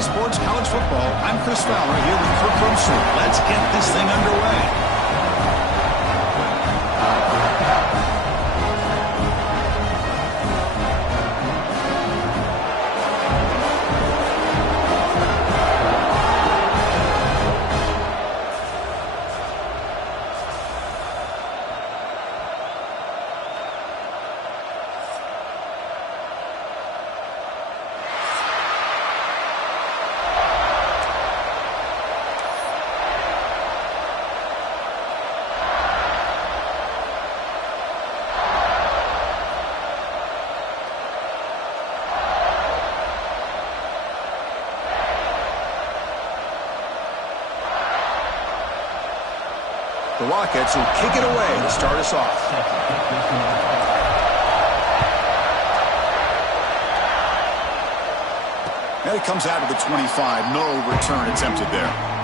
CBS Sports College Football. I'm Chris Fowler here with Kirk Brumster. Let's get this thing underway. The Rockets will kick it away to start us off. And it comes out of the 25. No return attempted there.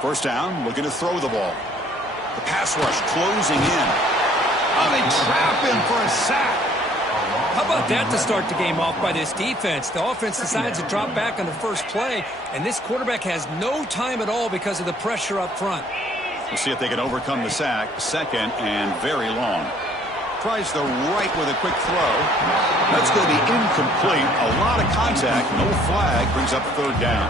First down, looking to throw the ball. The pass rush closing in. Oh, they trap him for a sack. How about that to start the game off by this defense? The offense decides to drop back on the first play, and this quarterback has no time at all because of the pressure up front. We'll see if they can overcome the sack. Second and very long. Tries the right with a quick throw. That's going to be incomplete. A lot of contact. No flag. Brings up third down.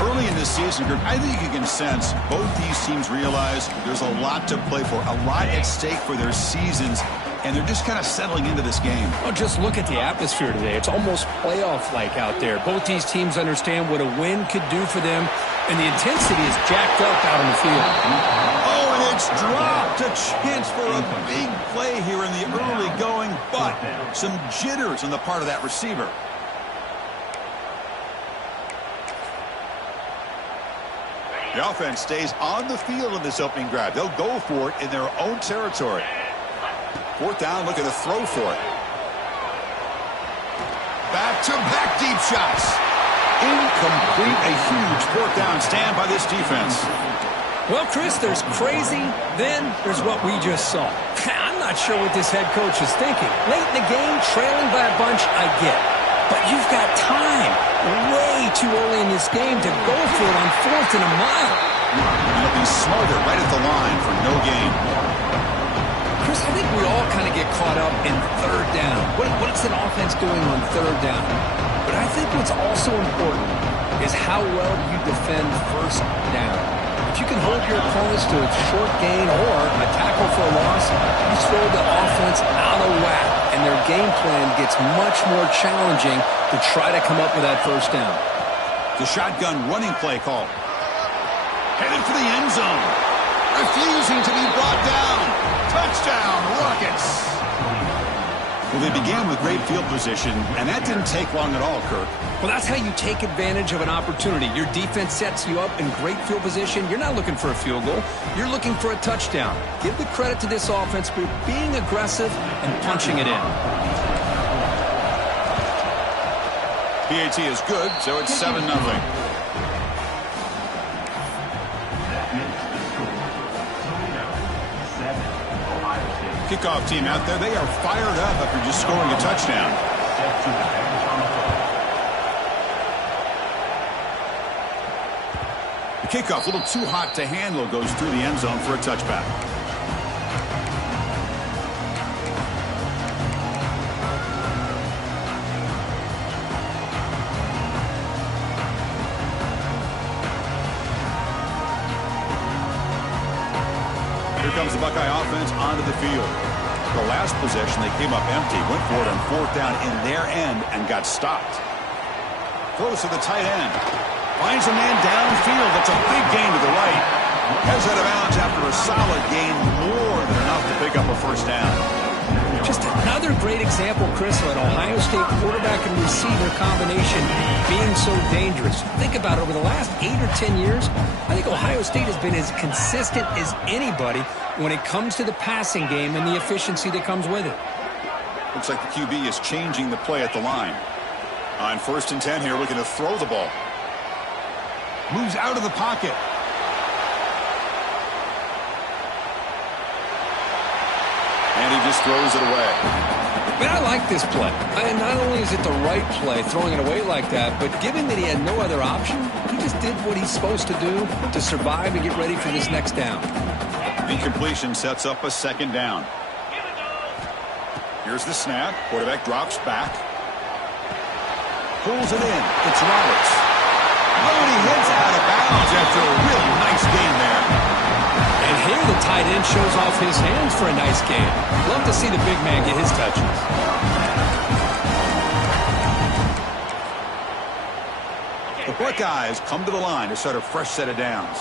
Early in this season, I think you can sense both these teams realize there's a lot to play for, a lot at stake for their seasons, and they're just kind of settling into this game. Oh, just look at the atmosphere today. It's almost playoff-like out there. Both these teams understand what a win could do for them, and the intensity is jacked up out on the field. Oh, and it's dropped. A chance for a big play here in the early going, but some jitters on the part of that receiver. The offense stays on the field in this opening drive. They'll go for it in their own territory. Fourth down, looking to throw for it. Back-to-back deep shots. Incomplete. A huge fourth down stand by this defense. Well, Chris, there's crazy, then there's what we just saw. I'm not sure what this head coach is thinking. Late in the game, trailing by a bunch, I get. But you've got time. Way too early in this game to go for it on 4th and a mile. He'll be smarter right at the line for no gain. Chris, I think we all kind of get caught up in third down. What's an offense doing on third down? But I think what's also important is how well you defend first down. If you can hold your opponents to a short gain or a tackle for a loss, you throw the offense out of whack, and their game plan gets much more challenging to try to come up with that first down. The shotgun running play call. Headed for the end zone. Refusing to be brought down. Touchdown, Rockets. Well, they began with great field position, and that didn't take long at all, Kirk. Well, that's how you take advantage of an opportunity. Your defense sets you up in great field position. You're not looking for a field goal. You're looking for a touchdown. Give the credit to this offense for being aggressive and punching it in. PAT is good, so it's 7-0. Kickoff team out there, they are fired up after just scoring a touchdown. The kickoff, a little too hot to handle, goes through the end zone for a touchback. Here comes the Buckeye offense onto the field. The last possession, they came up empty, went for it on 4th down in their end and got stopped. Throws to the tight end. Finds a man downfield. That's a big gain to the right. Heads out of bounds after a solid gain, more than enough to pick up a first down. Just another Another great example, Chris, of an Ohio State quarterback and receiver combination being so dangerous. Think about it, over the last 8 or 10 years, I think Ohio State has been as consistent as anybody when it comes to the passing game and the efficiency that comes with it. Looks like the QB is changing the play at the line. On 1st and 10 here, looking to throw the ball. Moves out of the pocket. And he just throws it away. Man, I like this play. Not only is it the right play, throwing it away like that, but given that he had no other option, he just did what he's supposed to do to survive and get ready for this next down. Incompletion sets up a 2nd down. Here's the snap. Quarterback drops back. Pulls it in. It's Roberts. Oh, and he hits out of bounds after a really nice game there. And here the tight end shows off his hands for a nice game. Love to see the big man get his touches. The Buckeyes come to the line to start a fresh set of downs.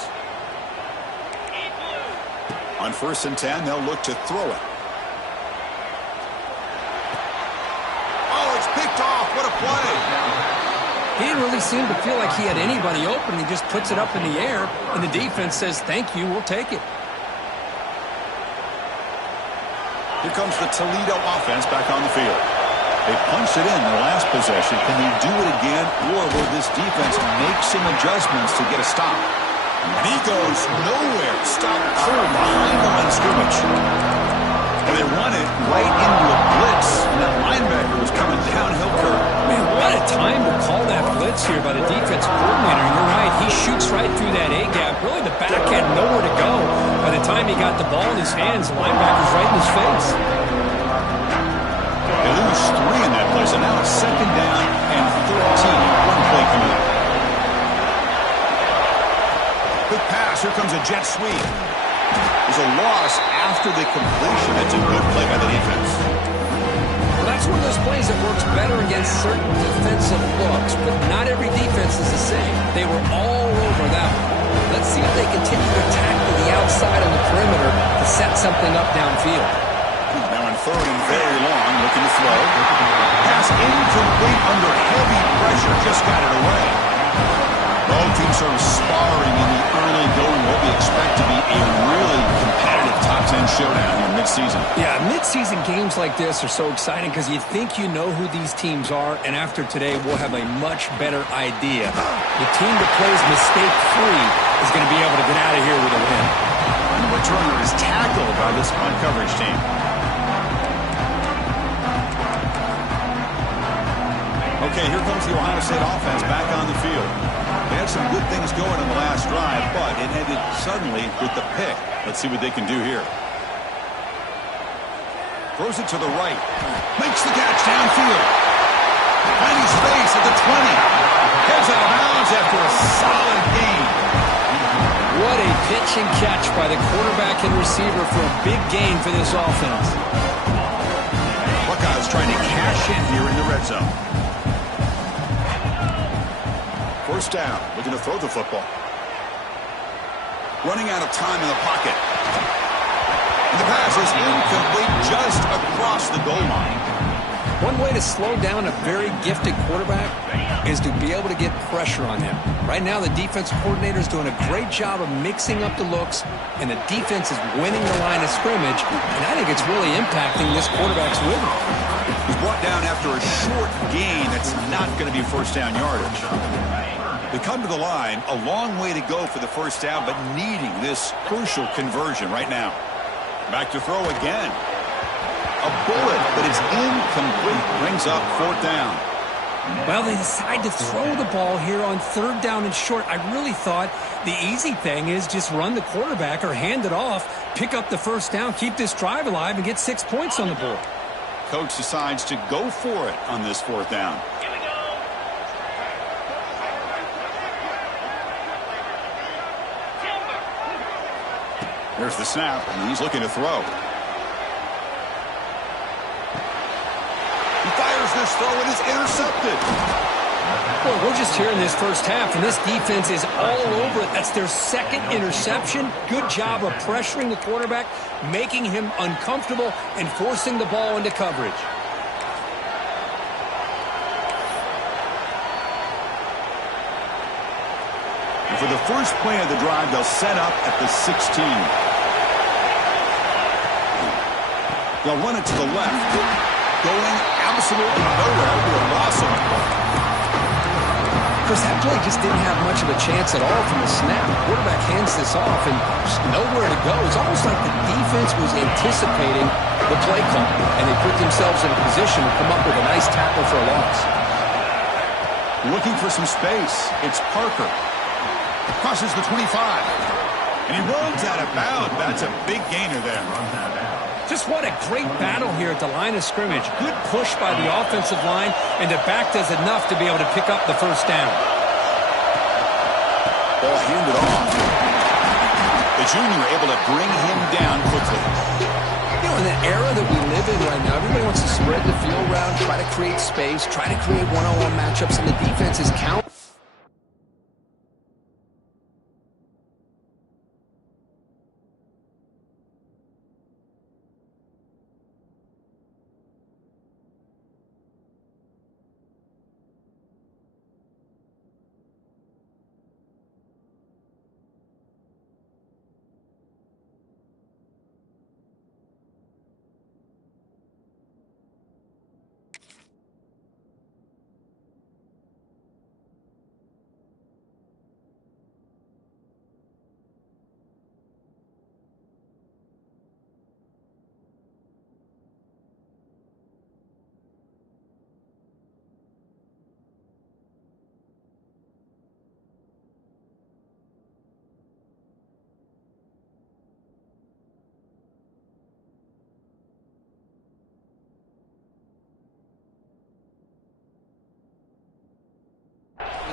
On 1st and 10, they'll look to throw it. Oh, it's picked off. What a play. He didn't really seem to feel like he had anybody open. He just puts it up in the air, and the defense says, thank you, we'll take it. Here comes the Toledo offense back on the field. They punched it in their last possession. Can they do it again, or will this defense make some adjustments to get a stop? And he goes nowhere. Stop cold behind the line of scrimmage. And they run it right into a blitz. And that linebacker was coming downhill curve. Man, what a time to call that blitz here by the defensive coordinator. You're right. He shoots right through that A-gap. Really, the back had nowhere to go. By the time he got the ball in his hands, the linebacker's right in his face. They lose 3 in that play. So now it's 2nd down and 13. One play coming up. Quick pass. Here comes a jet sweep. There's a loss after the completion. That's a good play by the defense. Well, that's one of those plays that works better against certain defensive looks, but not every defense is the same. They were all over that one. Let's see if they continue to attack to the outside on the perimeter to set something up downfield. Now in 3rd and very long, looking to throw. Pass incomplete under heavy pressure. Just got it away. Both teams sort of sparring in the early going. What we expect to be a really competitive top 10 showdown here mid-season. Yeah, mid-season games like this are so exciting because you think you know who these teams are, and after today, we'll have a much better idea. The team that plays mistake-free is going to be able to get out of here with a win. And the returner is tackled by this man-coverage team. Okay, here comes the Ohio State offense back on the field. They had some good things going in the last drive, but it ended suddenly with the pick. Let's see what they can do here. Throws it to the right. Makes the catch downfield. Finding space at the 20. Heads out of bounds after a solid gain. What a pitch and catch by the quarterback and receiver for a big gain for this offense. Buckeyes trying to cash in here in the red zone. 1st down, looking to throw the football. Running out of time in the pocket. And the pass is incomplete just across the goal line. One way to slow down a very gifted quarterback is to be able to get pressure on him. Right now, the defensive coordinator is doing a great job of mixing up the looks, and the defense is winning the line of scrimmage, and I think it's really impacting this quarterback's rhythm. He's brought down after a short gain that's not going to be 1st down yardage. They come to the line, a long way to go for the 1st down, but needing this crucial conversion right now. Back to throw again. A bullet, but it's incomplete. Brings up 4th down. Well, they decide to throw the ball here on 3rd down and short. I really thought the easy thing is just run the quarterback or hand it off, pick up the 1st down, keep this drive alive, and get 6 points on the board. Coach decides to go for it on this 4th down. There's the snap, and he's looking to throw. He fires this throw, and it's intercepted. Well, we're just here in this first half, and this defense is all over it. That's their second interception. Good job of pressuring the quarterback, making him uncomfortable, and forcing the ball into coverage. And for the first play of the drive, they'll set up at the 16. They'll run it to the left, going absolutely nowhere with a loss of the ball. Chris, that play just didn't have much of a chance at all from the snap. The quarterback hands this off and just nowhere to go. It's almost like the defense was anticipating the play call, and they put themselves in a position to come up with a nice tackle for a loss. Looking for some space. It's Parker. Crosses the 25. And he runs out of bounds. That's a big gainer there. Just what a great battle here at the line of scrimmage. Good push by the offensive line, and the back does enough to be able to pick up the first down. Ball handed off. The junior able to bring him down quickly. You know, in the era that we live in right now, everybody wants to spread the field around, try to create space, try to create one-on-one matchups, and the defense is counting.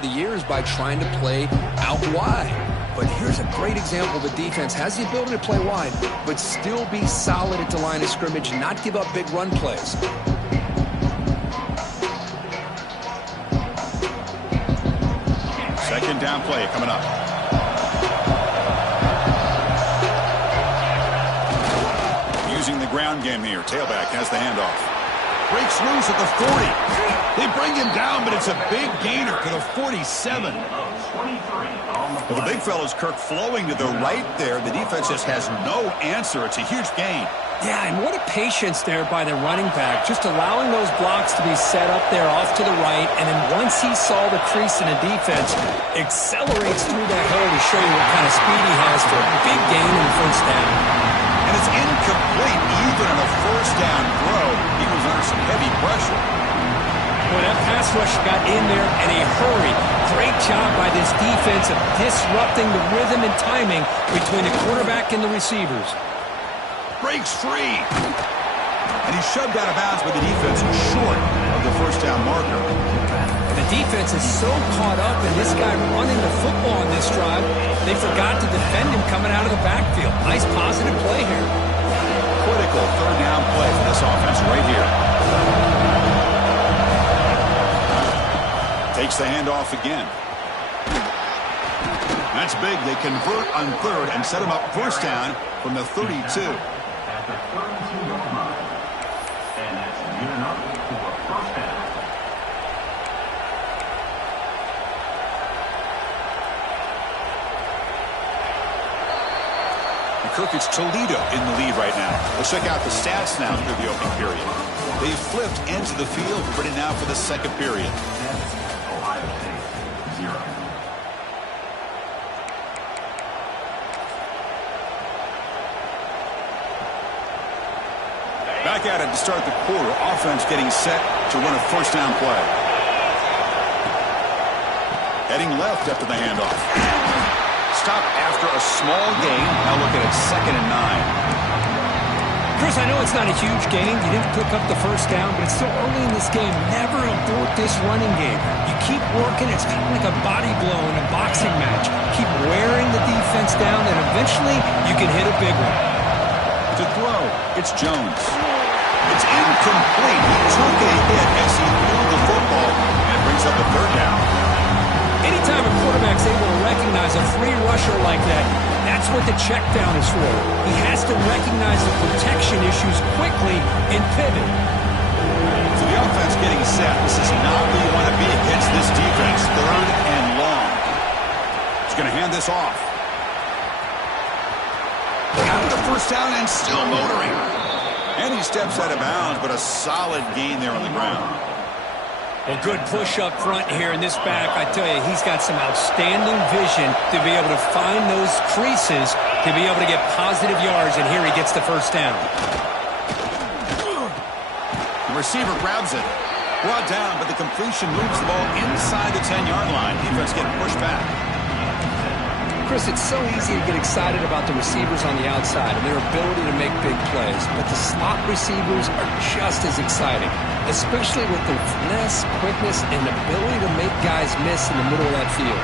The years by trying to play out wide. But here's a great example. The defense has the ability to play wide, but still be solid at the line of scrimmage and not give up big run plays. Second down play coming up. Using the ground game here. Tailback has the handoff. Breaks loose at the 40. They bring him down, but it's a big gainer to the 47. Well, the big fella's Kirk flowing to the right there. The defense just has no answer. It's a huge gain. Yeah, and what a patience there by the running back, just allowing those blocks to be set up there off to the right, and then once he saw the crease in the defense, accelerates through that hole to show you what kind of speed he has for a big gain in the first down. And it's incomplete even on a first down throw. He was under some heavy pressure. Boy, that pass rush got in there in a hurry. Great job by this defense of disrupting the rhythm and timing between the quarterback and the receivers. Breaks free. And he's shoved out of bounds, but the defense is short of the first down marker. The defense is so caught up in this guy running the football on this drive, they forgot to defend him coming out of the backfield. Nice positive play here. Critical third down play for this offense right here. Takes the handoff again. That's big. They convert on third and set him up first down from the 32. Kirk, it's Toledo in the lead right now. Let's check out the stats now through the opening period. They've flipped into the field, ready now for the second period. Ohio State, 0. Back at it to start the quarter. Offense getting set to run a first down play. Heading left after the handoff. Stop after a small gain. Now look at it, 2nd and 9. Chris, I know it's not a huge gain. You didn't pick up the first down, but it's still early in this game. Never abort this running game. You keep working. It's kind of like a body blow in a boxing match. Keep wearing the defense down, and eventually you can hit a big one. To throw, it's Jones. It's incomplete. He took a hit as he threw the football and brings brings up a third down. Anytime a quarterback's able to recognize a free rusher like that, that's what the check down is for. He has to recognize the protection issues quickly and pivot. So the offense getting set. This is not where you want to be against this defense. Third and long. He's going to hand this off. Got the first down and still motoring. And he steps out of bounds, but a solid gain there on the ground. Well, good push up front here in this back. I tell you, he's got some outstanding vision to be able to find those creases, to be able to get positive yards, and here he gets the first down. The receiver grabs it. Brought down, but the completion moves the ball inside the 10-yard line. Defense getting pushed back. Chris, it's so easy to get excited about the receivers on the outside and their ability to make big plays, but the slot receivers are just as exciting, especially with their finesse, quickness, and ability to make guys miss in the middle of that field.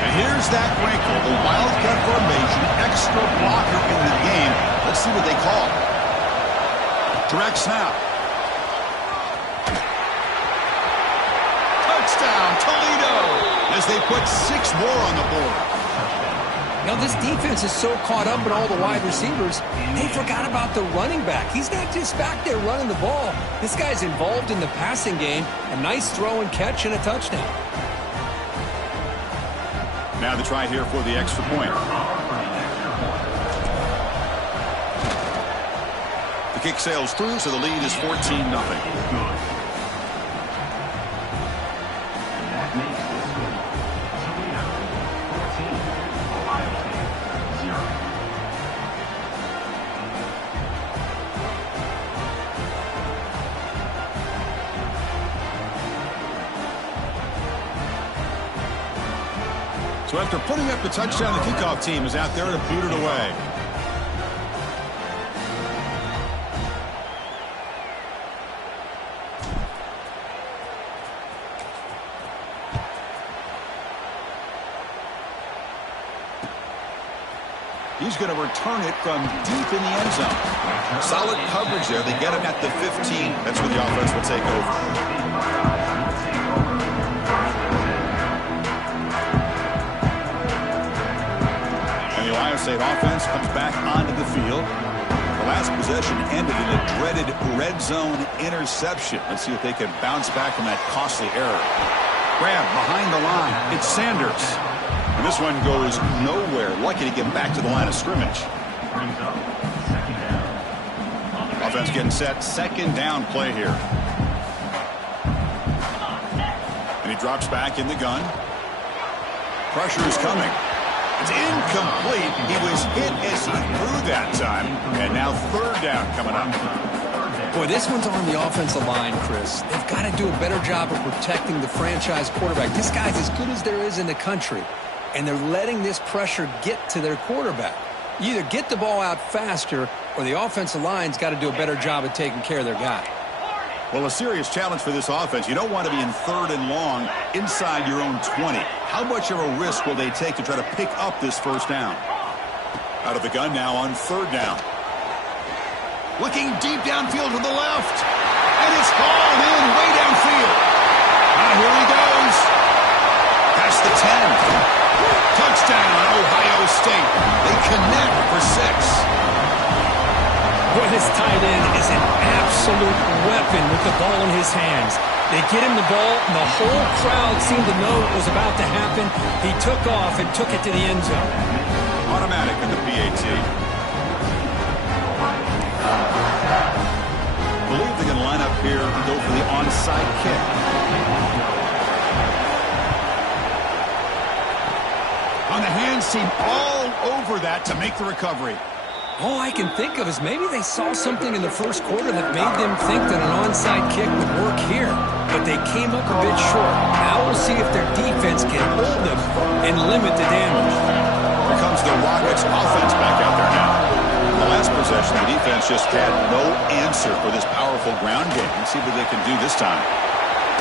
And here's that wrinkle, the wildcat formation, extra blocker in the game. Let's see what they call. Direct snap. Touchdown, Toledo, as they put 6 more on the board. Now, this defense is so caught up in all the wide receivers, they forgot about the running back. He's not just back there running the ball. This guy's involved in the passing game. A nice throw and catch and a touchdown. Now the try here for the extra point. The kick sails through, so the lead is 14-0. That makes the score Toledo 14, Ohio State 0. So after putting up the touchdown, the kickoff team is out there to boot it away. He's going to return it from deep in the end zone. Solid coverage there. They get him at the 15. That's where the offense will take over. And the Ohio State offense comes back onto the field. The last possession ended in a dreaded red zone interception. Let's see if they can bounce back from that costly error. Grab behind the line. It's Sanders. And this one goes nowhere. Lucky to get back to the line of scrimmage. Brings up second down. Offense getting set. Second down play here. And he drops back in the gun. Pressure is coming. It's incomplete. He was hit as he threw that time. And now third down coming up. Boy, this one's on the offensive line, Chris. They've got to do a better job of protecting the franchise quarterback. This guy's as good as there is in the country. And they're letting this pressure get to their quarterback. You either get the ball out faster or the offensive line's got to do a better job of taking care of their guy. Well, a serious challenge for this offense. You don't want to be in third and long inside your own 20. How much of a risk will they take to try to pick up this first down? Out of the gun now on third down. Looking deep downfield to the left. And it's hauled in way downfield. Now here he goes. Past the 10. Touchdown, Ohio State. They connect for 6. Boy, this tight end is an absolute weapon with the ball in his hands. They get him the ball, and the whole crowd seemed to know what was about to happen. He took off and took it to the end zone. Automatic in the PAT. I believe they're going to line up here and go for the onside kick. On the hands team all over that to make the recovery. All I can think of is maybe they saw something in the first quarter that made them think that an onside kick would work here. But they came up a bit short. Now we'll see if their defense can hold them and limit the damage. Here comes the Rockets offense back out there now. In the last possession, the defense just had no answer for this powerful ground game. Let's see what they can do this time.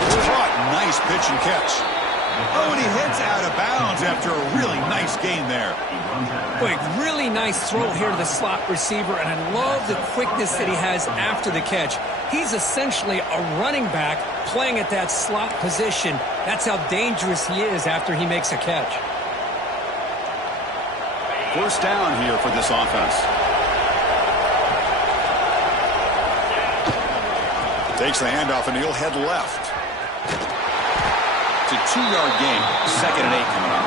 It's caught. Nice pitch and catch. Oh, and he heads out of bounds after a really nice gain there. Boy, really nice throw here to the slot receiver, and I love the quickness that he has after the catch. He's essentially a running back playing at that slot position. That's how dangerous he is after he makes a catch. First down here for this offense. Takes the handoff, and he'll head left. It's a 2-yard gain. 2nd and 8 coming up.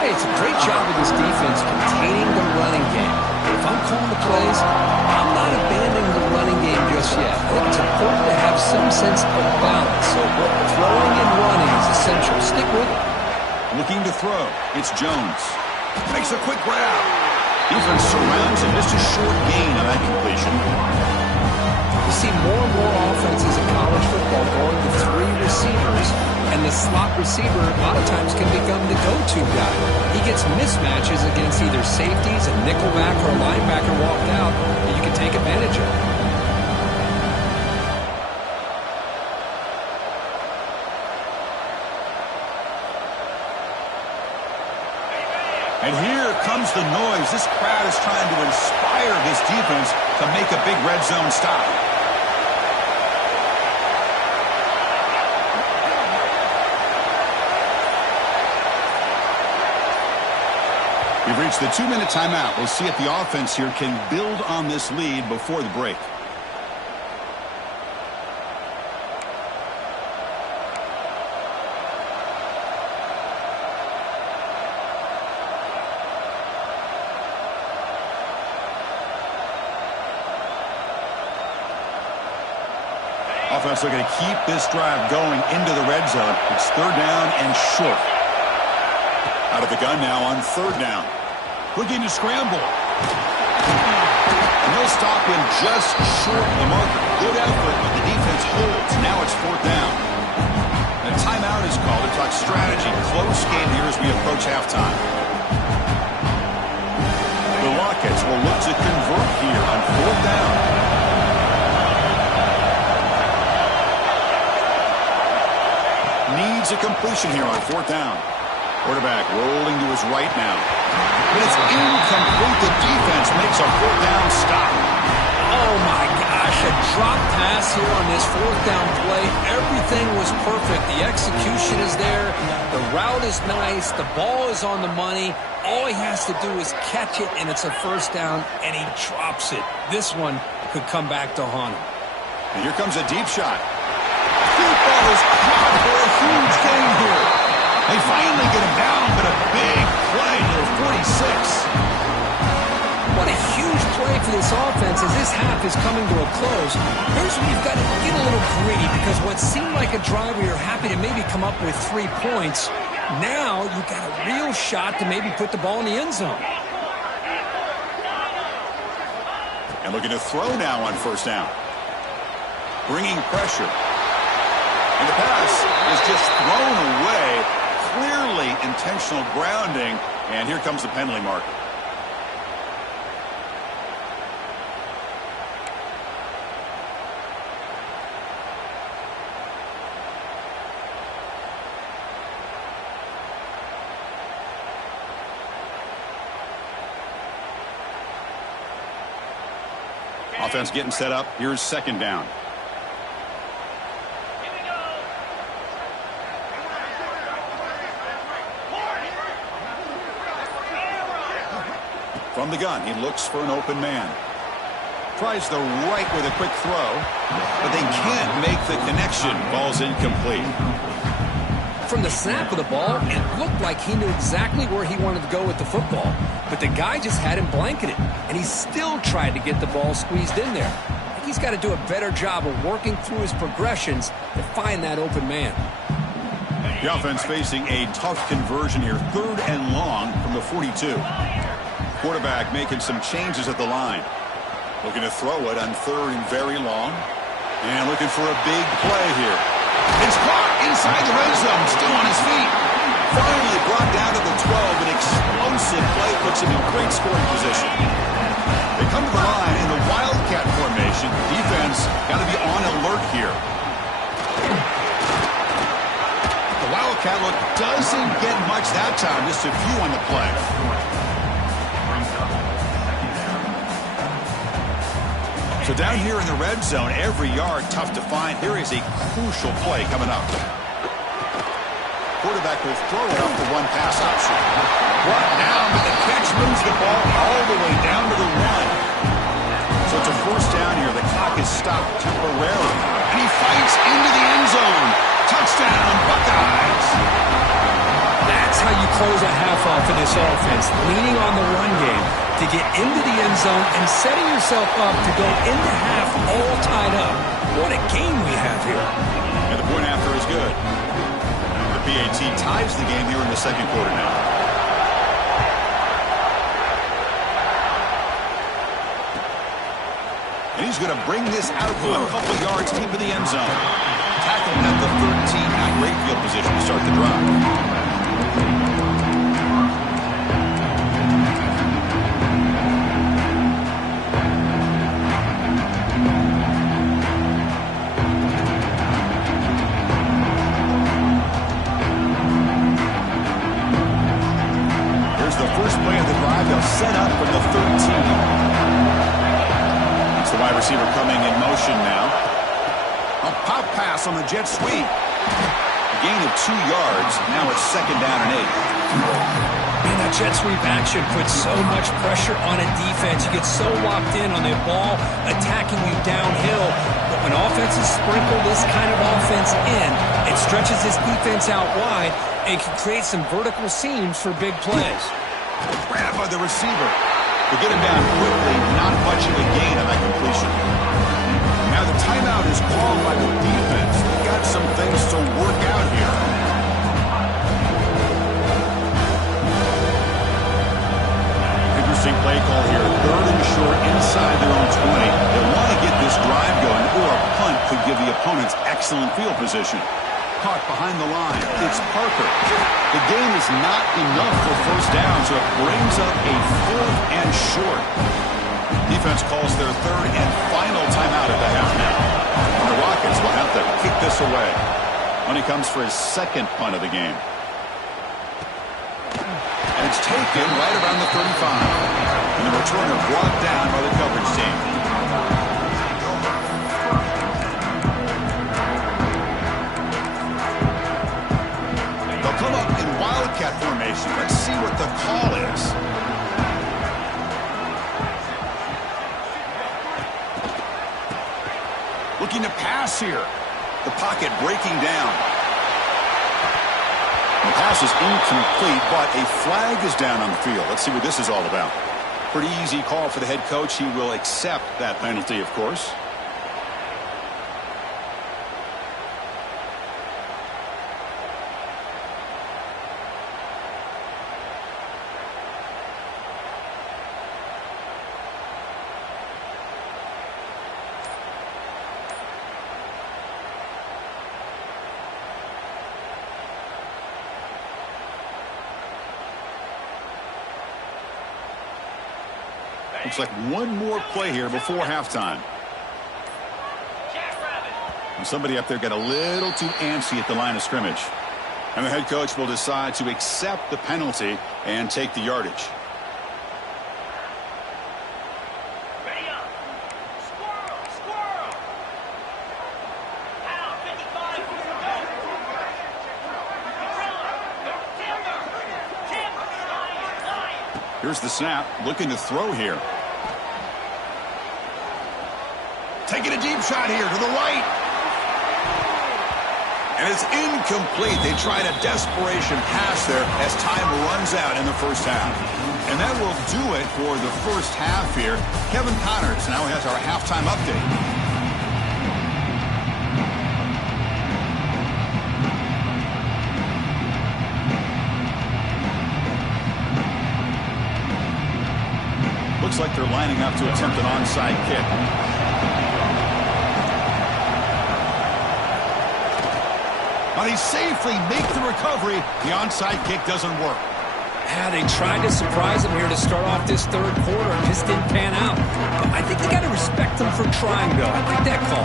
Hey, it's a great job of this defense containing the running game. If I'm calling the plays, I'm not abandoning the running game just yet. I think it's important to have some sense of balance. So throwing and running is essential. Stick with it. Looking to throw. It's Jones. Makes a quick grab. Defense surrounds him. Just a short gain on that completion. You see more and more offenses in college football going with 3 receivers, and the slot receiver a lot of times can become the go-to guy. He gets mismatches against either safeties, a nickelback, or a linebacker walked out that you can take advantage of. And here comes the noise. This crowd is trying to inspire this defense to make a big red zone stop. We've reached the 2-minute timeout. We'll see if the offense here can build on this lead before the break. Offense looking to keep this drive going into the red zone. It's 3rd down and short. Out of the gun now on 3rd down. Looking to scramble. And they'll stop him just short of the marker. Good effort, but the defense holds. Now it's 4th down. And a timeout is called to talk strategy. Close game here as we approach halftime. The Rockets will look to convert here on 4th down. Needs a completion here on 4th down. Quarterback rolling to his right now. But it's incomplete. The defense makes a 4th down stop. Oh, my gosh, a drop pass here on this 4th down play. Everything was perfect. The execution is there. The route is nice. The ball is on the money. All he has to do is catch it, and it's a 1st down, and he drops it. This one could come back to haunt him. And here comes a deep shot. Deep ball is caught for a huge gain here. They finally get him down, but a big play to the 46. What a huge play for this offense as this half is coming to a close. Here's where you've got to get a little greedy, because what seemed like a drive where you're happy to maybe come up with 3 points, now you've got a real shot to maybe put the ball in the end zone. And looking to throw now on 1st down. Bringing pressure. And the pass is just thrown away. Clearly intentional grounding. And here comes the penalty marker. Offense getting set up. Here's 2nd down. From the gun, he looks for an open man. Tries the right with a quick throw, but they can't make the connection. Ball's incomplete. From the snap of the ball, it looked like he knew exactly where he wanted to go with the football. But the guy just had him blanketed, and he still tried to get the ball squeezed in there. I think he's got to do a better job of working through his progressions to find that open man. The offense facing a tough conversion here. 3rd and long from the 42. Quarterback making some changes at the line. Looking to throw it on 3rd and very long. And looking for a big play here. It's caught inside the red zone, still on his feet. Finally brought down to the 12. An explosive play puts him in great scoring position. They come to the line in the Wildcat formation. Defense got to be on alert here. The Wildcat doesn't get much that time, just a few on the play. So down here in the red zone, every yard tough to find. Here is a crucial play coming up. Quarterback will throw it off the one pass option. Brought down, but the catch moves the ball all the way down to the 1. So it's a first down here. The clock is stopped temporarily. And he fights into the end zone. Touchdown, Buckeyes. That's how you close a half off of this offense, leaning on the run game to get into the end zone and setting yourself up to go into half all tied up. What a game we have here. And the point after is good. The PAT ties the game here in the second quarter now. And he's going to bring this out for a couple yards deep in the end zone. Tackled at the 13. Not great field position to start the drive. Set up from the 13. It's the wide receiver coming in motion now. A pop pass on the jet sweep. A gain of 2 yards. Now it's second down and 8. Man, that jet sweep action puts so much pressure on a defense. You get so locked in on the ball attacking you downhill. But when offenses sprinkle this kind of offense in, it stretches this defense out wide and can create some vertical seams for big plays. Grabbed by the receiver. They get him down quickly, not much of a gain on that completion. Now the timeout is called by the defense. They've got some things to work out here. Interesting play call here. 3rd and short inside their own 20. They want to get this drive going, or a punt could give the opponents excellent field position. Caught behind the line. It's Parker. The game is not enough for first down, so it brings up a 4th and short. Defense calls their 3rd and final timeout at the half now. And the Rockets will have to kick this away when he comes for his 2nd punt of the game. And it's taken right around the 35. And the returner brought down by the coverage team. Come up in Wildcat formation. Let's see what the call is. Looking to pass here. The pocket breaking down. The pass is incomplete, but a flag is down on the field. Let's see what this is all about. Pretty easy call for the head coach. He will accept that penalty, of course. Looks like one more play here before halftime. And somebody up there got a little too antsy at the line of scrimmage. And the head coach will decide to accept the penalty and take the yardage. Ready up. Squirrel, squirrel. Out, 55. Go. Here's the snap. Looking to throw here. Taking a deep shot here to the right. And it's incomplete. They tried a desperation pass there as time runs out in the first half. And that will do it for the first half here. Kevin Connors now has our halftime update. Looks like they're lining up to attempt an onside kick. But they safely make the recovery. The onside kick doesn't work. Yeah, they tried to surprise him here to start off this 3rd quarter. It just didn't pan out. But I think they got to respect them for trying, though. I like that call.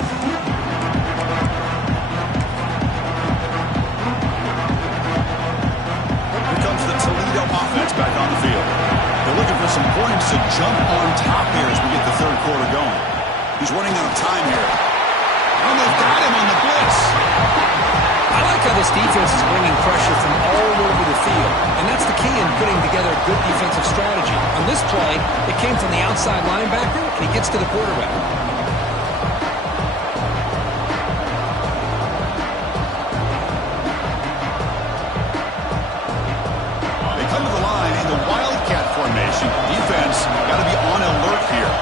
jump on top here as we get the third quarter going. He's running out of time here. And they've got him on the blitz. I like how this defense is bringing pressure from all over the field, and that's the key in putting together a good defensive strategy. On this play, it came from the outside linebacker, and he gets to the quarterback. They come to the line in the Wildcat formation. Defense got to be on alert here.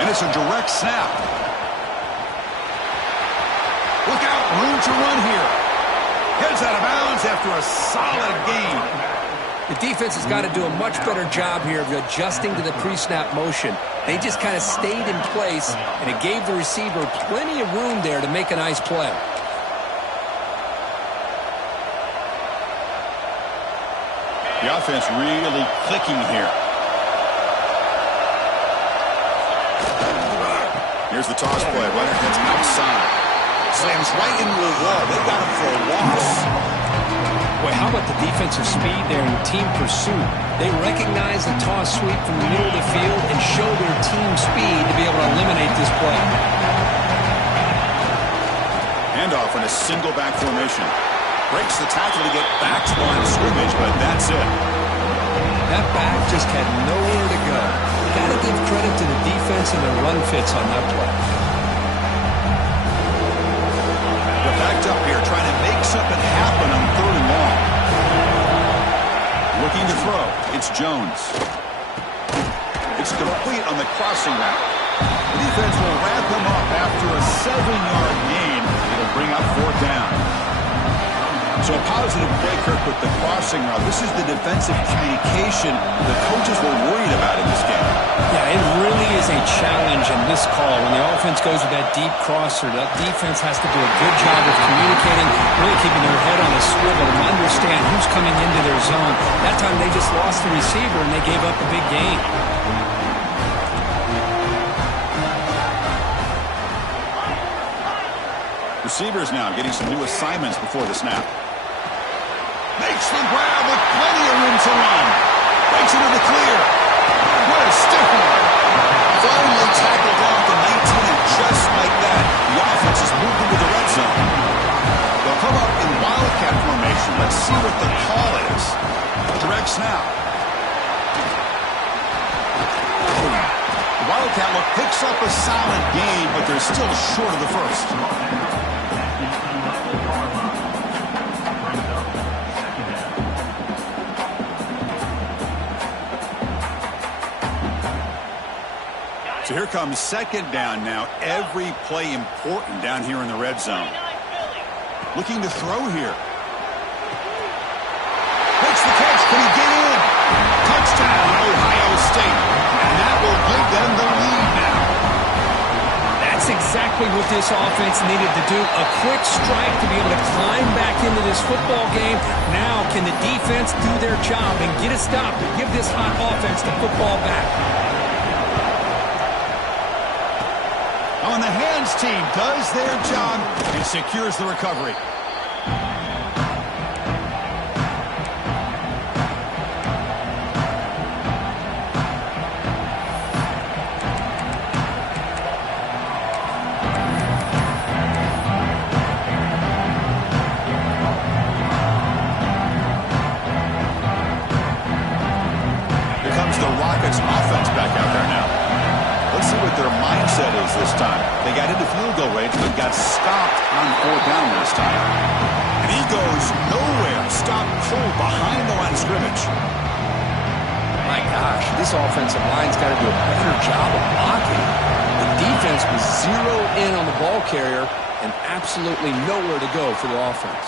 And it's a direct snap. Look out, room to run here. Heads out of bounds after a solid gain. The defense has got to do a much better job here of adjusting to the pre-snap motion. They just kind of stayed in place, and it gave the receiver plenty of room there to make a nice play. The offense really clicking here. Here's the toss play. Runner heads outside. Slams right into the wall. They got him for a loss. Boy, how about the defensive speed there in team pursuit? They recognize the toss sweep from the middle of the field and show their team speed to be able to eliminate this play. Handoff in a single back formation. Breaks the tackle to get back to the line of scrimmage, but that's it. That back just had nowhere to go. Got to give credit to the defense and their run fits on that play. They're backed up here, trying to make something happen on third and long. Looking to throw. It's Jones. It's complete on the crossing route. The defense will wrap him up after a 7-yard gain. It'll bring up fourth down. So a positive play, Kirk, with the crossing route. This is the defensive communication the coaches were worried about in this game. Yeah, it really is a challenge in this call. When the offense goes with that deep crosser, that defense has to do a good job of communicating, really keeping their head on a swivel and understand who's coming into their zone. That time they just lost the receiver and they gave up a big gain. Receivers now getting some new assignments before the snap. Makes the grab with plenty of room to run. Breaks into the clear. What a stiff one. Finally tackled down to 19, and just like that, the offense has moved into the red zone. They'll come up in Wildcat formation. Let's see what the call is. Direct snap. The Wildcat look picks up a solid gain, but they're still short of the first. So here comes second down now. Every play important down here in the red zone. Looking to throw here. Makes the catch. Can he get in? Touchdown, Ohio State. And that will give them the lead now. That's exactly what this offense needed to do. A quick strike to be able to climb back into this football game. Now can the defense do their job and get a stop to give this hot offense the football back? On the hands team does their job and secures the recovery. Here comes the Rockets offense back out there now. Let's see what their mindset is this time. They got into field goal range, but got stopped on fourth down this time. And he goes nowhere. Stopped cold behind the line of scrimmage. My gosh, this offensive line's got to do a better job of blocking. The defense was zeroed in on the ball carrier and absolutely nowhere to go for the offense.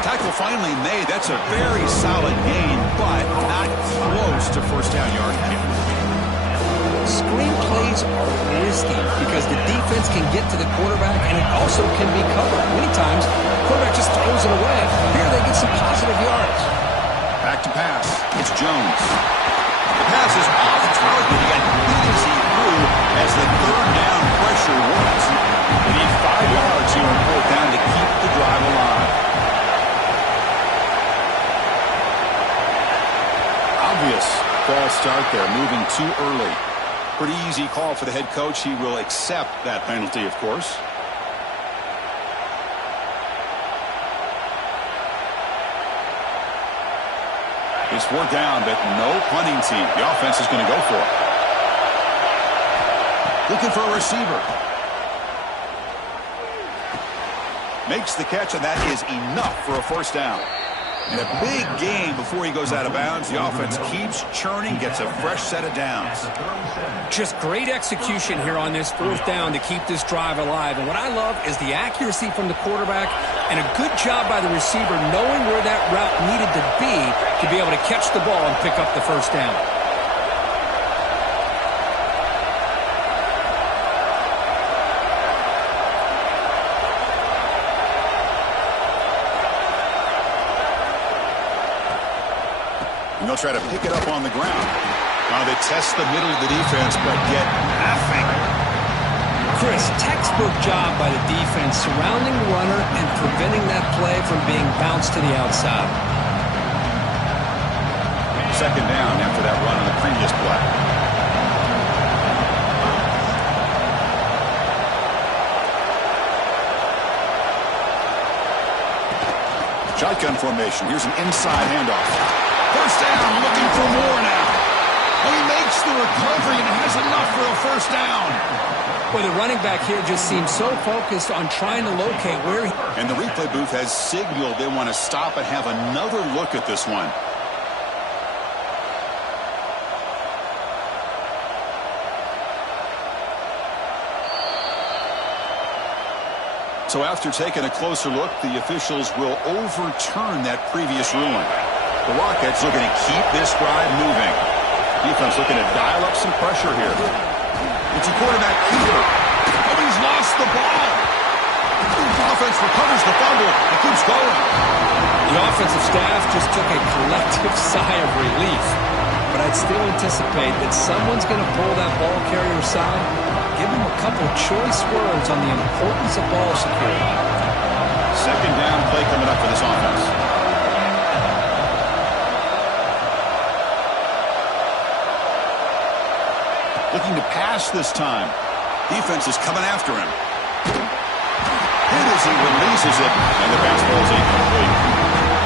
Tackle finally made. That's a very solid gain, but not close to first down yard. Screen plays are risky because the defense can get to the quarterback and it also can be covered. Many times, the quarterback just throws it away. Here they get some positive yards. Back to pass. It's Jones. The pass is off target. He got beat as he threw as the third down pressure works. They need 5 yards here on fourth down to keep the drive alive. false start there, moving too early. Pretty easy call for the head coach. He will accept that penalty, of course. It's 4th down, but no punting team. The offense is going to go for it. Looking for a receiver. Makes the catch, and that is enough for a 1st down. And a big gain before he goes out of bounds. The offense keeps churning, gets a fresh set of downs. Just great execution here on this 4th down to keep this drive alive. And what I love is the accuracy from the quarterback and a good job by the receiver knowing where that route needed to be able to catch the ball and pick up the 1st down. They'll try to pick it up on the ground. Now they test the middle of the defense, but get nothing. Chris, textbook job by the defense surrounding the runner and preventing that play from being bounced to the outside. 2nd down after that run on the previous play. Shotgun formation. Here's an inside handoff. 1st down, looking for more now. Well, he makes the recovery and has enough for a 1st down. Well, the running back here just seems so focused on trying to locate where he... And the replay booth has signaled they want to stop and have another look at this one. So after taking a closer look, the officials will overturn that previous ruling. The Rockets looking to keep this drive moving. Defense looking to dial up some pressure here. It's a quarterback keeper. Oh, he's lost the ball. Offense recovers the fumble and keeps going. The offensive staff just took a collective sigh of relief. But I'd still anticipate that someone's going to pull that ball carrier aside, give him a couple choice words on the importance of ball security. 2nd down play coming up for this offense. Looking to pass this time. Defense is coming after him. Hit as he releases it, and the pass ball is incomplete.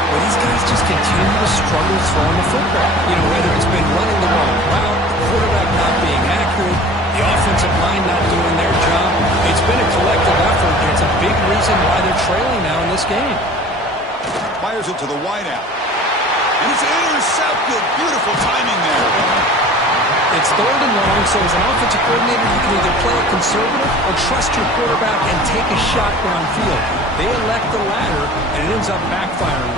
Well, these guys just continue to struggle throwing the football. You know, whether it's been running the wrong route, the quarterback not being accurate, the offensive line not doing their job. It's been a collective effort, and it's a big reason why they're trailing now in this game. Fires it to the wideout. And it's intercepted. Beautiful timing there. It's 3rd and long, so as an offensive coordinator, you can either play it conservative or trust your quarterback and take a shot downfield. They elect the latter, and it ends up backfiring.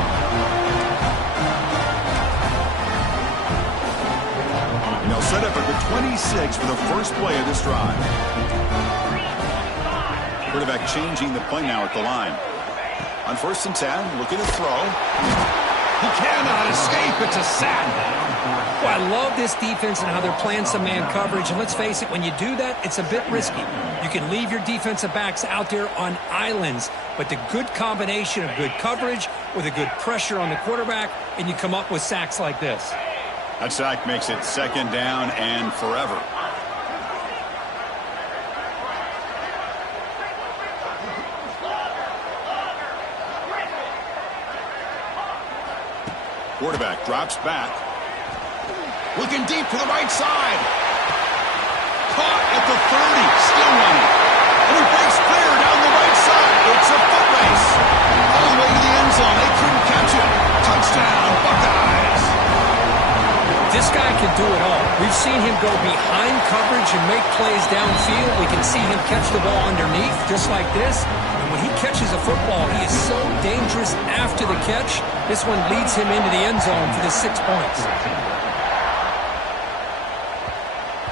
And they'll set up at the 26 for the first play of this drive. Quarterback changing the play now at the line. On 1st and 10, looking to throw. He cannot escape. It's a sack. Well, I love this defense and how they're playing some man coverage. And let's face it, when you do that, it's a bit risky. You can leave your defensive backs out there on islands, but the good combination of good coverage with a good pressure on the quarterback, and you come up with sacks like this. That sack makes it 2nd down and forever. Quarterback drops back. Looking deep to the right side. Caught at the 30. Still running. And he breaks clear down the right side. It's a foot race. All the way to the end zone. They couldn't catch it. Touchdown, Buckeyes. This guy can do it all. We've seen him go behind coverage and make plays downfield. We can see him catch the ball underneath, just like this. And when he catches a football, he is so dangerous after the catch. This one leads him into the end zone for the 6 points.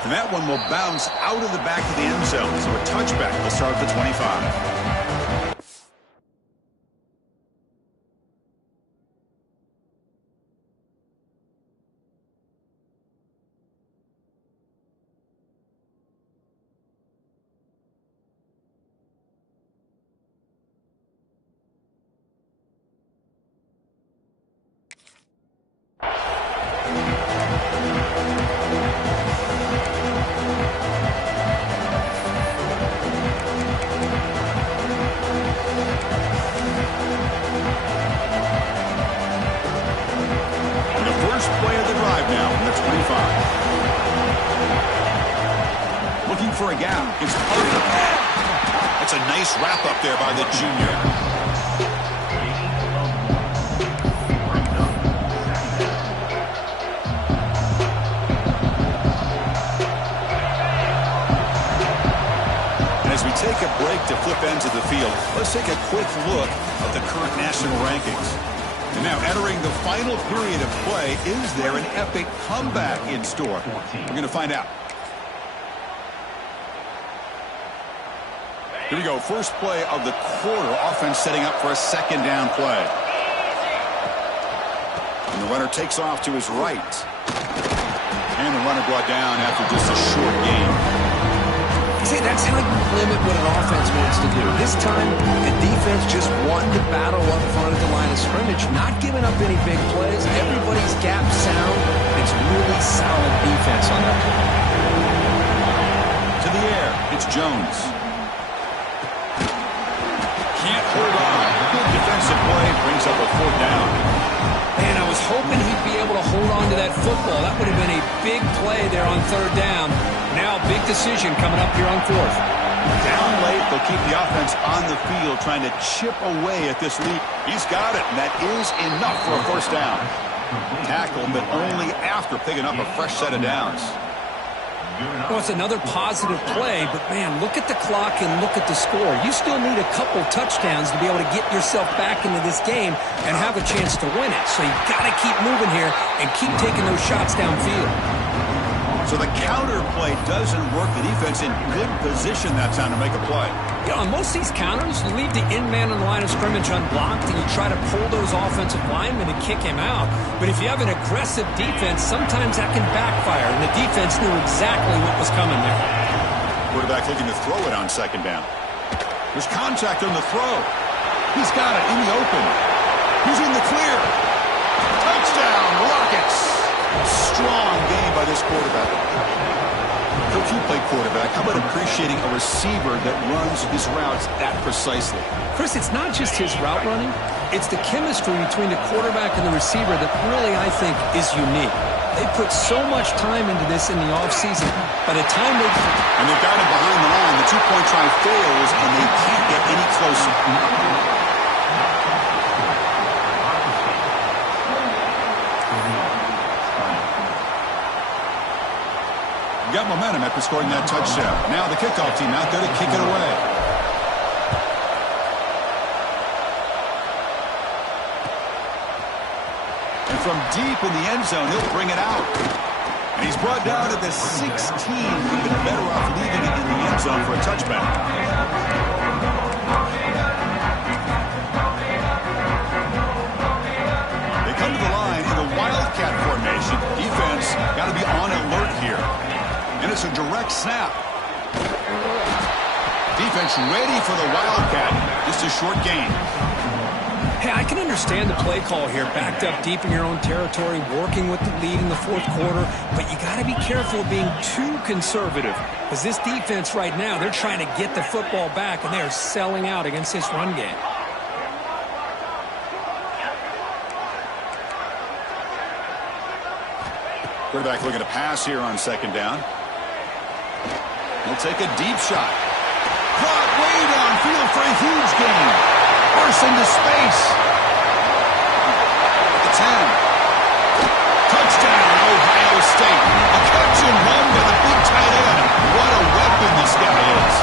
And that one will bounce out of the back of the end zone. So a touchback will start at the 25. for a gap. It's perfect. That's a nice wrap-up there by the junior. As we take a break to flip ends of the field, let's take a quick look at the current national rankings. And now entering the final period of play, is there an epic comeback in store? We're going to find out. Here we go. First play of the quarter. Offense setting up for a second down play. And the runner takes off to his right. And the runner brought down after just a short gain. See, that's how you limit what an offense wants to do. This time, the defense just won the battle up front at the line of scrimmage, not giving up any big plays. Everybody's gap sound. It's really solid defense on that play. To the air, it's Jones. Can't hold on. Good defensive play, brings up a fourth down. Man, I was hoping he'd be able to hold on to that football. That would have been a big play there on third down. Now, big decision coming up here on fourth. Down late, they'll keep the offense on the field trying to chip away at this lead. He's got it, and that is enough for a first down. Tackled, but only after picking up a fresh set of downs. Well, it's another positive play, but, man, look at the clock and look at the score. You still need a couple touchdowns to be able to get yourself back into this game and have a chance to win it. So you've got to keep moving here and keep taking those shots downfield. So the counter play doesn't work. The defense in good position that time to make a play. Yeah, on most of these counters, you leave the in man on the line of scrimmage unblocked and you try to pull those offensive linemen to kick him out. But if you have an aggressive defense, sometimes that can backfire, and the defense knew exactly what was coming there. Quarterback looking to throw it on second down. There's contact on the throw. He's got it in the open. He's in the clear. Touchdown, Rockets. Strong game by this quarterback. Coach, you play quarterback. How about appreciating a receiver that runs his routes that precisely? Chris, it's not just his route running. It's the chemistry between the quarterback and the receiver that really, I think, is unique. They put so much time into this in the offseason. By the time they... And they've got him behind the line. The two-point try fails, and they can't get any closer. Got momentum after scoring that touchdown. Now the kickoff team out there to kick it away. And from deep in the end zone, he'll bring it out. And he's brought down to the 16. Would have been better off leaving it in the end zone for a touchback. They come to the line in the Wildcat formation. Defense got to be on alert here. And it's a direct snap. Defense ready for the Wildcat. Just a short gain. Hey, I can understand the play call here. Backed up deep in your own territory, working with the lead in the fourth quarter. But you got to be careful of being too conservative. Because this defense right now, they're trying to get the football back, and they are selling out against this run game. Quarterback looking to pass here on second down. He'll take a deep shot. Caught way downfield for a huge gain. Burst into space. The 10. Touchdown, Ohio State. A catch and run by the big tight end. What a weapon this guy is.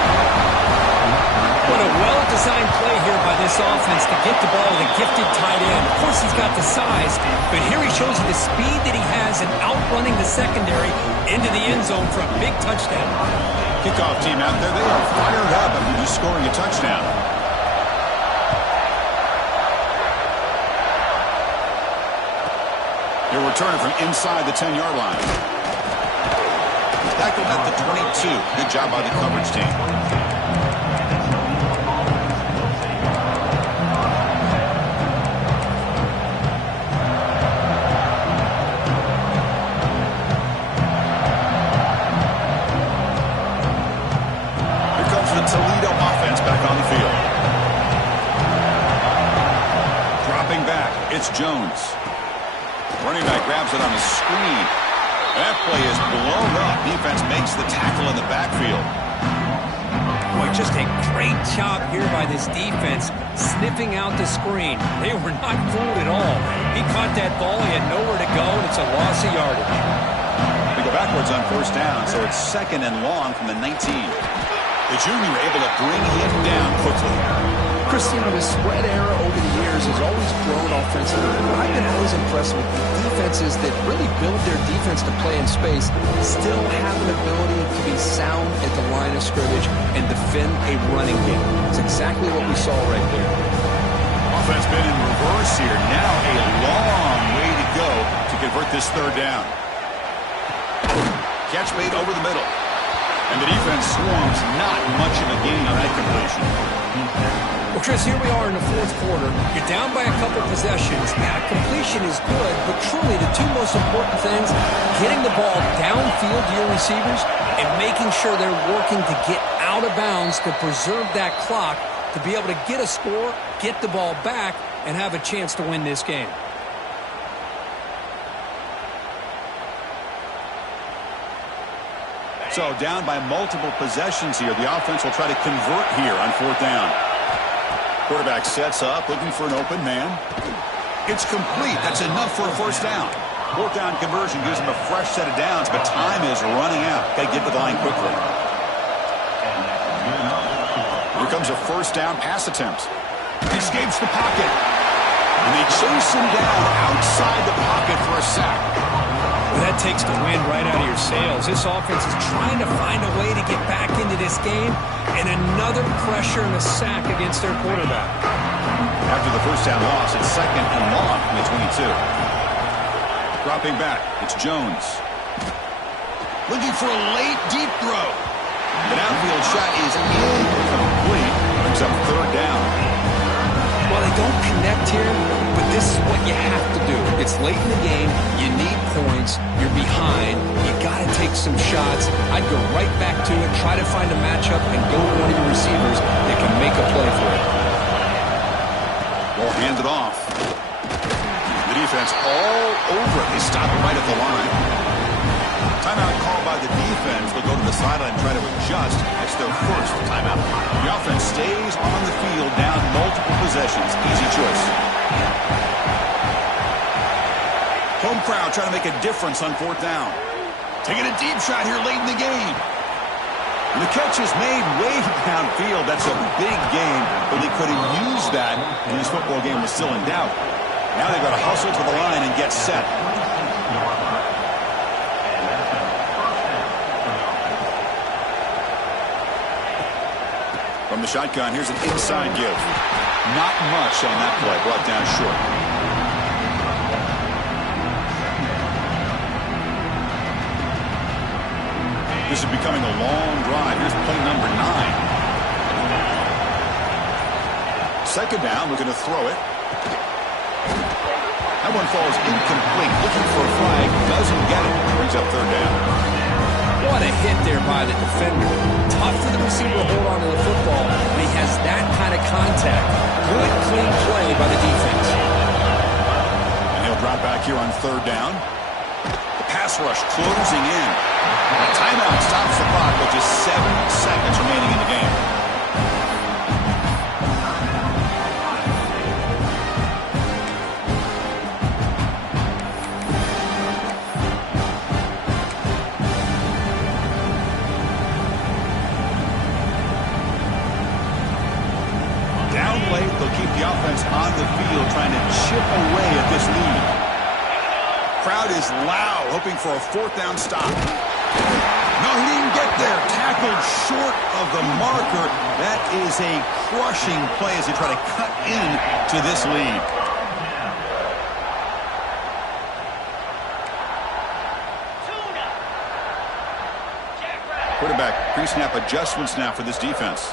What a well-designed play here by this offense to get the ball to the gifted tight end. Of course, he's got the size, but here he shows you the speed that he has in outrunning the secondary into the end zone for a big touchdown. Kickoff team out there, they are fired up after just scoring a touchdown. He'll return it from inside the 10-yard line. Tackled at the 22. Good job by the coverage team. Toledo offense back on the field. Dropping back, it's Jones. Running back grabs it on the screen. That play is blown up. Defense makes the tackle in the backfield. Boy, just a great job here by this defense, sniffing out the screen. They were not fooled at all. He caught that ball, he had nowhere to go, and it's a loss of yardage. We go backwards on first down, so it's 2nd and long from the 19. The junior able to bring him down quickly. Chris, the spread era over the years has always grown offensively, but I've been always impressed with the defenses that really build their defense to play in space, still have an ability to be sound at the line of scrimmage and defend a running game. It's exactly what we saw right there. Offense been in reverse here. Now a long way to go to convert this 3rd down. Catch made over the middle. And the defense swarms not much of a gain on that completion. Well, Chris, here we are in the 4th quarter. You're down by a couple possessions. Yeah, completion is good, but truly the two most important things, getting the ball downfield to your receivers and making sure they're working to get out of bounds to preserve that clock, to be able to get a score, get the ball back, and have a chance to win this game. So down by multiple possessions here. The offense will try to convert here on 4th down. Quarterback sets up, looking for an open man. It's complete. That's enough for a 1st down. 4th down conversion gives him a fresh set of downs, but time is running out. Got to get to the line quickly. Here comes a 1st down pass attempt. Escapes the pocket. And they chase him down outside the pocket for a sack. Well, that takes the wind right out of your sails. This offense is trying to find a way to get back into this game, and another pressure and a sack against their quarterback. After the 1st down loss, it's 2nd and long from the 22. Dropping back, it's Jones. Looking for a late deep throw. The downfield shot is incomplete. Brings up 3rd down. Well, they don't connect here, but this is what you have to do. It's late in the game. You need points. You're behind. You got to take some shots. I'd go right back to it, try to find a matchup, and go to one of your receivers that can make a play for it. Ball handed off. The defense all over it. They stop it right at the line. Timeout called by the defense. They'll go to the sideline and try to adjust. It's their 1st timeout. The offense stays on the field, down multiple possessions. Easy choice. Home crowd trying to make a difference on 4th down. Taking a deep shot here late in the game. And the catch is made way downfield. That's a big game, but they could have used that when this football game was still in doubt. Now they've got to hustle to the line and get set. From the shotgun, here's an inside give. Not much on that play, brought down short. This is becoming a long drive. Here's play number 9. 2nd down, we're going to throw it. That one falls incomplete. Looking for a flag, doesn't get it. Brings up 3rd down. What a hit there by the defender. Tough for the receiver to hold on to the football, but he has that kind of contact. Good, clean play by the defense. And he'll drop back here on 3rd down. The pass rush closing in. A timeout stops the clock with just 7 seconds remaining in the game. They'll keep the offense on the field, trying to chip away at this lead. Crowd is loud, hoping for a 4th down stop. No, he didn't get there. Tackled short of the marker. That is a crushing play as they try to cut in to this lead. Quarterback pre-snap adjustments now for this defense.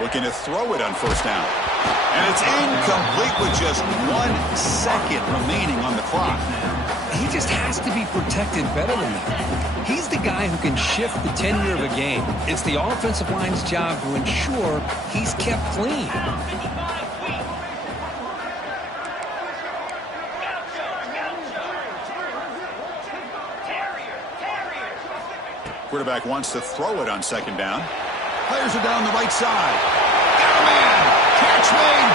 Looking to throw it on 1st down. And it's incomplete with just 1 second remaining on the clock. He just has to be protected better than that. He's the guy who can shift the tenure of a game. It's the offensive line's job to ensure he's kept clean. Quarterback wants to throw it on second down. Players are down the right side. Got a man. Catch made.